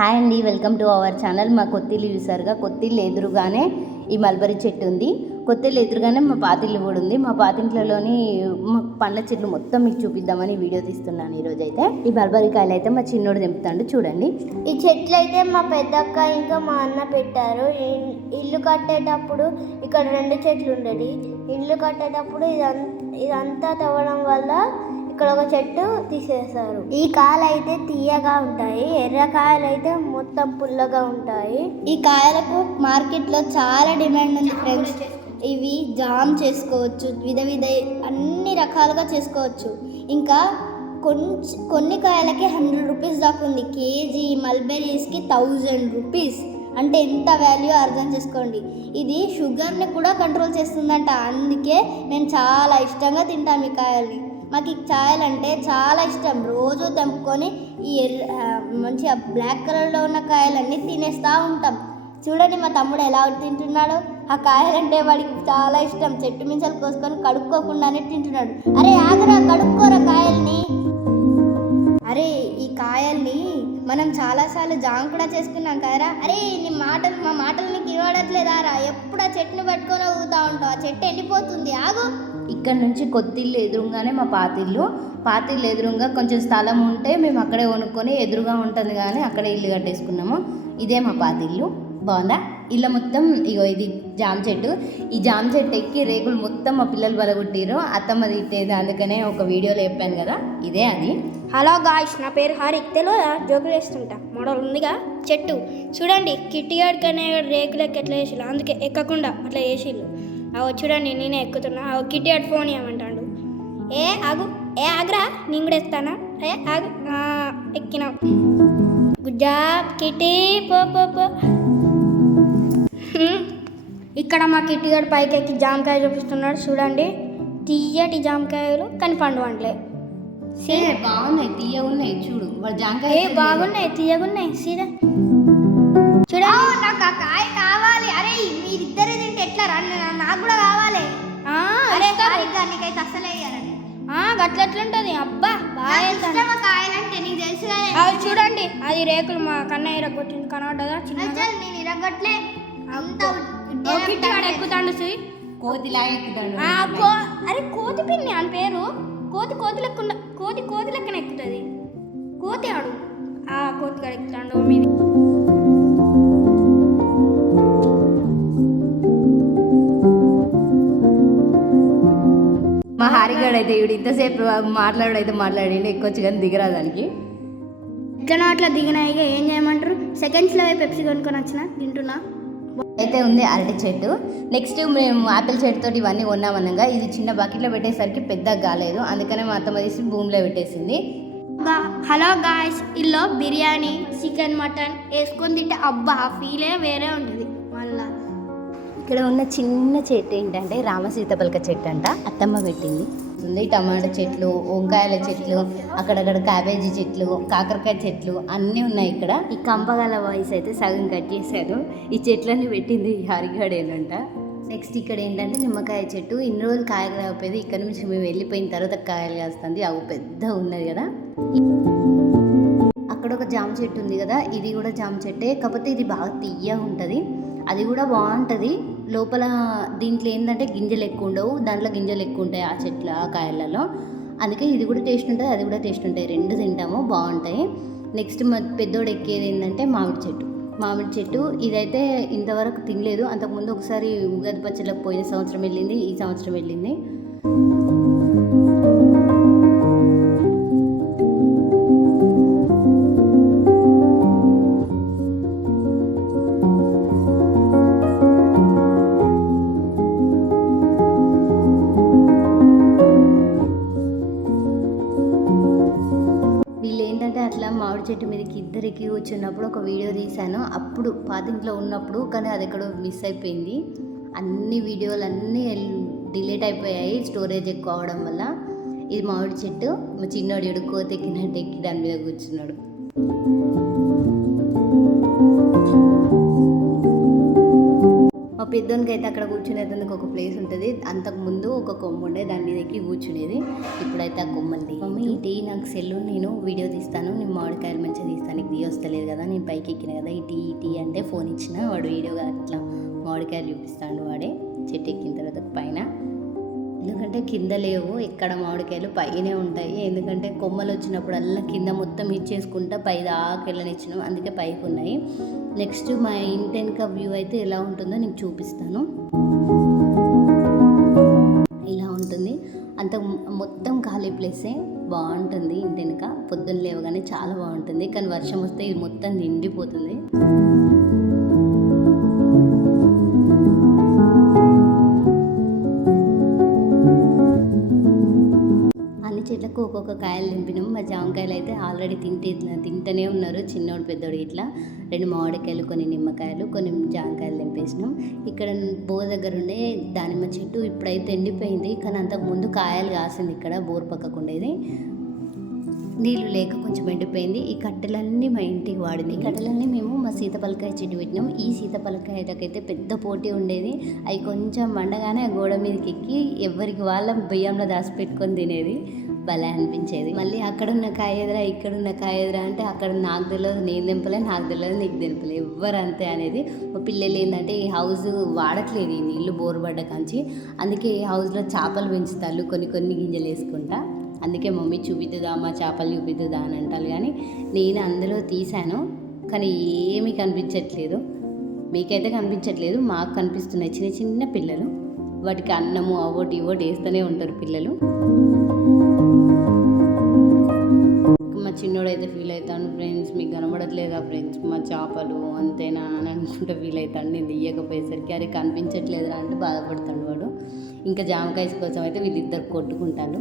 Hi అండి, welcome to our channel. మా కొత్తిల్లు చూసారుగా, కొత్తిల్లు ఎదురుగానే ఈ మల్బరీ చెట్టు ఉంది. కొత్తిల్లు ఎదురుగానే మా పాతిల్లు కూడా ఉంది. మా పాతింట్లోని మా పండ్ల చెట్లు మొత్తం మీకు చూపిద్దామని వీడియో తీస్తున్నాను ఈరోజు. అయితే ఈ మల్బరీ కాయలు అయితే మా చిన్నోడు తెంపుతాడు చూడండి. ఈ చెట్లు అయితే మా పెద్దక్క ఇంకా మా అన్న పెట్టారు. ఇల్లు కట్టేటప్పుడు ఇక్కడ 2 చెట్లు ఉండేవి. ఇల్లు కట్టేటప్పుడు ఇదంతా తవ్వడం వల్ల ఇక్కడ ఒక చెట్టు తీసేస్తారు. ఈ కాయలు అయితే తీయగా ఉంటాయి, ఎర్ర కాయలు అయితే మొత్తం పుల్లగా ఉంటాయి. ఈ కాయలకు మార్కెట్లో చాలా డిమాండ్ ఉంది ఫ్రెండ్స్. ఇవి జామ్ చేసుకోవచ్చు, విధ అన్ని రకాలుగా చేసుకోవచ్చు. ఇంకా కొన్ని కాయలకి 100 రూపీస్ దాకా ఉంది. కేజీ మల్బెరీస్కి 1000 రూపీస్ అంటే ఎంత వాల్యూ అర్థం చేసుకోండి. ఇది షుగర్ని కూడా కంట్రోల్ చేస్తుందంట. అందుకే మేము చాలా ఇష్టంగా తింటాం ఈ కాయల్ని. మాకు ఈ కాయలు అంటే చాలా ఇష్టం. రోజు తెంపుకొని ఈ మంచిగా బ్లాక్ కలర్లో ఉన్న కాయలన్నీ తినేస్తూ ఉంటాం. చూడండి మా తమ్ముడు ఎలా తింటున్నాడు. ఆ కాయలంటే వాడికి చాలా ఇష్టం. చెట్టు మించలు కోసుకొని కడుక్కోకుండానే తింటున్నాడు. అరే ఆగరా, కడుక్కోరా కాయల్ని. అరే ఈ కాయల్ని మనం చాలాసార్లు జామ్ కూడా చేసుకున్నాం కదరా. అరే మా మాటలు నీకు ఇవ్వడట్లేదారా? ఎప్పుడు ఆ చెట్టుని పట్టుకొని ఊగుతూ ఉంటావు. ఆ చెట్టు ఎండిపోతుంది, ఆగు. ఇక్కడ నుంచి కొత్తిల్లు ఎదురుగానే మా పాతిల్లు ఎదురుగా కొంచెం స్థలం ఉంటే మేము అక్కడే కొనుక్కొని ఎదురుగా ఉంటుంది కానీ అక్కడే ఇల్లు కట్టేసుకున్నాము. ఇదే మా పాతిల్లు. బాగుందా? ఇల్లు మొత్తం ఇగో ఇది జామ చెట్టు. ఈ జామ చెట్టు ఎక్కి రేకులు మొత్తం మా పిల్లలు బలగొట్టిరు. అత్తమ్మ తిట్టేది, అందుకనే ఒక వీడియోలో చెప్పాను కదా, ఇదే అది. హలో గాయ్స్, నా పేరు హారిక్. తెలుగుదా జోకులు వేస్తుంటా. మోడల్ ఉందిగా చెట్టు. చూడండి కిట్టిగాడికనే రేకులెక్కి ఎట్లా వేసిళ్ళు, అందుకే ఎక్కకుండా అట్లా వేసిళ్ళు. అవి చూడండి నేనే ఎక్కుతున్నా. అవి కిట్టిగాడు ఫోన్ ఇవ్వమంటాడు. ఆగురా, నేను కూడా ఎత్తానా. ఆగు, ఎక్కినా. గుడ్ జాబ్ కిట్టి, పో. ఇక్కడ మా కిట్టిగాడు పైకి ఎక్కి జామకాయ చూపిస్తున్నాడు. చూడండి తీయటి జామకాయలు, కానీ పండు వంటలే. బాగున్నాయి, తీయ ఉన్నాయి. చూడు వాడు జామకాయ బాగున్నాయి, తీయగున్నాయి. సీదా చూడండి. నాకు ఆ కాయ కావాలి. అరే మీరిద్దరే తింటే ఎట్లా రా? నాకు కూడా కావాలి. నీకైతే అసలే గట్లెట్లుంటది. అబ్బా బాగా కాయాలంటే నీకు తెలుసు కదా. అది చూడండి, అది రేకులు మా కన్నయ్య ఇరగొట్టింది, కనబడ్డదా? చిన్నగా నేను ఇరగొట్లే. ఎక్కుతాడు కోతిలా ఎక్కుతాడు. అరే కోతి పిన్ని అని పేరు. కోతి లెక్కన ఎక్కుతుంది. కోతి ఆడు కోతి కాడ ఎక్కుతాడు మీది. మా హారిగాడు అయితే ఇవి ఇంతసేపు మాట్లాడిండు ఎక్కొచ్చు కానీ దిగరా దానికి. ఇట్లా అట్లా దిగినాయి. ఏం చేయమంటారు? సెకండ్స్లో పెప్సీ కొనుక్కొని వచ్చిన తింటున్నా. అయితే ఉంది అరటి చెట్టు. నెక్స్ట్ మేము ఆపిల్ చెట్టుతో ఇవన్నీ కొన్నామనగా ఇది చిన్న బకెట్లో పెట్టేసరికి పెద్దగా కాలేదు, అందుకనే మా అత్తమ్మ తీసి భూమిలో పెట్టేసింది. హలో గాయ్స్, ఇల్లు బిర్యానీ, చికెన్, మటన్ వేసుకొని తింటే అబ్బా ఫీలే వేరే ఉంటుంది. మళ్ళా ఇక్కడ ఉన్న చిన్న చెట్టు ఏంటంటే రామసీతపలక చెట్టు అంట. అత్తమ్మ పెట్టింది. టమాటా చెట్లు, వంకాయల చెట్లు, అక్కడక్కడ క్యాబేజీ చెట్లు, కాకరకాయ చెట్లు అన్నీ ఉన్నాయి ఇక్కడ. ఈ కంపగల వాయిస్ అయితే సగం కట్ చేశారు. ఈ చెట్లన్నీ పెట్టింది హరిగాడేనంట. నెక్స్ట్ ఇక్కడ ఏంటంటే నిమ్మకాయ చెట్టు. ఇన్ని రోజులు కాయలు కాకపోయేది, ఇక్కడ నుంచి మేము వెళ్ళిపోయిన తర్వాత కాయలు కాస్తుంది. అవి పెద్ద ఉన్నది కదా. అక్కడ ఒక జామ చెట్టు ఉంది కదా, ఇది కూడా జామ చెట్టే, కాకపోతే ఇది బాగా తీయగా ఉంటుంది. అది కూడా బాగుంటుంది. లోపల దీంట్లో ఏంటంటే గింజలు ఎక్కువ ఉండవు, దాంట్లో గింజలు ఎక్కువ ఉంటాయి ఆ చెట్ల ఆ కాయలలో. అందుకే ఇది కూడా టేస్ట్ ఉంటుంది, అది కూడా టేస్ట్ ఉంటాయి. 2 తింటాము, బాగుంటాయి. నెక్స్ట్ మా పెద్దోడు ఎక్కేది ఏంటంటే మామిడి చెట్టు. ఇదైతే ఇంతవరకు తినలేదు. అంతకుముందు ఒకసారి ఉగాది పచ్చళ్ళకి పోయిన సంవత్సరం వెళ్ళింది, ఈ సంవత్సరం వెళ్ళింది. అట్లా మామిడి చెట్టు మీదకి ఇద్దరికి కూర్చున్నప్పుడు ఒక వీడియో తీశాను, అప్పుడు పాతింట్లో ఉన్నప్పుడు. కానీ అది ఎక్కడో మిస్ అయిపోయింది. అన్ని వీడియోలు అన్నీ డిలీట్ అయిపోయాయి స్టోరేజ్ ఎక్కువ అవడం వల్ల. ఇది మామిడి చెట్టు. మా చిన్నోడు కోతి ఎక్కినట్టు ఎక్కి దాని మీద కూర్చున్నాడు. మా పెద్దోనికి అయితే అక్కడ కూర్చునేందుకు ఒక ప్లేస్ ఉంటుంది. అంతకుముందు ఒక కొమ్మ ఉండే, దాని మీద ఎక్కి కూర్చునేది. ఇప్పుడైతే ఆ కొమ్మల్ని మమ్మీ ఇటీ నాకు సెల్లు, నేను వీడియో తీస్తాను, నేను మామిడికాయలు మంచిగా తీస్తాను, నీకు దిగి వస్తలేదు కదా, నేను పైకి ఎక్కిన కదా, ఇటీ అంటే ఫోన్ ఇచ్చిన వాడు వీడియోగా అట్లా మామిడికాయలు చూపిస్తాడు. వాడే చెట్టు ఎక్కిన తర్వాత పైన, ఎందుకంటే కింద లేవు ఎక్కడ మామిడికాయలు, పైనే ఉంటాయి. ఎందుకంటే కొమ్మలు వచ్చినప్పుడల్లా కింద మొత్తం ఇచ్చేసుకుంటా పై దాకా వెళ్ళనిచ్చినాం, అందుకే పైకి ఉన్నాయి. నెక్స్ట్ మా ఇంటి వెనుక వ్యూ అయితే ఎలా ఉంటుందో నీకు చూపిస్తాను. ఇలా ఉంటుంది, అంత మొత్తం ఖాళీ ప్లేసే, బాగుంటుంది. ఇంటి వెనుక పొద్దున్న లేవగానే చాలా బాగుంటుంది, కానీ వర్షం వస్తే ఇది మొత్తం నిండిపోతుంది. చెట్లకు ఒక్కొక్క కాయలు తెంపినాం. మా జామకాయలు అయితే ఆల్రెడీ తింటూనే ఉన్నారు, చిన్నోడు పెద్దోడు ఇట్లా. 2 మామిడికాయలు, కొన్ని నిమ్మకాయలు, కొన్ని జామకాయలు తెంపేసినాం. ఇక్కడ బోర్ దగ్గర ఉండే దానిమ్మ చెట్టు ఇప్పుడైతే ఎండిపోయింది, కానీ అంతకుముందు కాయలు కాసింది. ఇక్కడ బోర్ పక్కకు ఉండేది, నీళ్ళు లేక కొంచెం ఎండిపోయింది. ఈ కట్టెలన్నీ మా ఇంటికి వాడింది. ఈ కట్టెలన్నీ మేము మా సీతపలకాయ చెట్టు పెట్టినాం. ఈ సీతపలకాయలకైతే పెద్ద పోటీ ఉండేది. అవి కొంచెం వండగానే ఆ గోడ మీదకి ఎక్కి ఎవరికి వాళ్ళ బియ్యంలో దాచిపెట్టుకొని తినేది, భలే అనిపించేది. మళ్ళీ అక్కడున్న కాయ ఎదురా, ఇక్కడున్న కాయ ఎదురా అంటే అక్కడ నాకు తెలియదు, నేను దింపలే, నాకు తెలియదు, నీకు దింపలే, ఎవ్వరు అంతే అనేది. మా పిల్లలు ఏంటంటే ఈ హౌస్ వాడట్లేదు, ఈ నీళ్ళు బోరు పడ్డ కాంచి, అందుకే ఈ హౌస్లో చేపలు పెంచుతారు, కొన్ని గింజలు వేసుకుంటా. అందుకే మమ్మీ చూపిద్దుదా, మా చేపలు చూపిద్దుదా అని అంటారు. కానీ నేను అందులో తీశాను, కానీ ఏమీ కనిపించట్లేదు. మీకైతే కనిపించట్లేదు, మాకు కనిపిస్తున్నాయి. చిన్న చిన్న పిల్లలు, వాటికి అన్నము అవోటి ఇవోటి వేస్తూనే ఉంటారు పిల్లలు. మా చిన్నోడైతే ఫీల్ అవుతాను, ఫ్రెండ్స్ మీకు కనబడట్లేదా ఫ్రెండ్స్ మా చేపలు అంతేనా అని అనుకుంటే ఫీల్ అవుతాడు. నేను తీయకపోయేసరికి అరే కనిపించట్లేదురా అంటే బాధపడతాడు వాడు. ఇంకా జామకాయ కోసం అయితే వీళ్ళిద్దరు కొట్టుకుంటారు.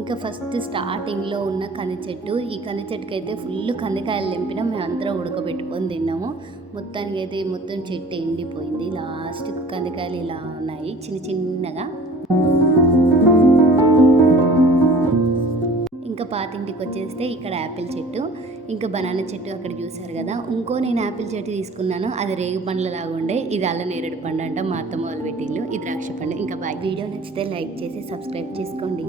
ఇంకా ఫస్ట్ స్టార్టింగ్లో ఉన్న కంది చెట్టు, ఈ కంది చెట్టుకి అయితే ఫుల్ కందికాయలు తెంపినాం. మేము అందరం ఉడకబెట్టుకొని తిన్నాము. మొత్తానికి అయితే మొత్తం చెట్టు ఎండిపోయింది. లాస్ట్కి కందికాయలు ఇలా ఉన్నాయి చిన్నగా. ఇంకా పాతింటికి వచ్చేస్తే ఇక్కడ యాపిల్ చెట్టు, ఇంకా బనానా చెట్టు అక్కడ చూసారు కదా. ఇంకో నేను యాపిల్ చెట్టు తీసుకున్నాను, అది రేగు పండ్ల లాగా ఉండే. ఇది అల్ల నేరేడు పండు అంట, మా అత్తమ్మ వాళ్ళు పెట్టిళ్ళు. ఇది ద్రాక్ష పండు. ఇంకా బాయ్. వీడియో నచ్చితే లైక్ చేసి సబ్స్క్రైబ్ చేసుకోండి.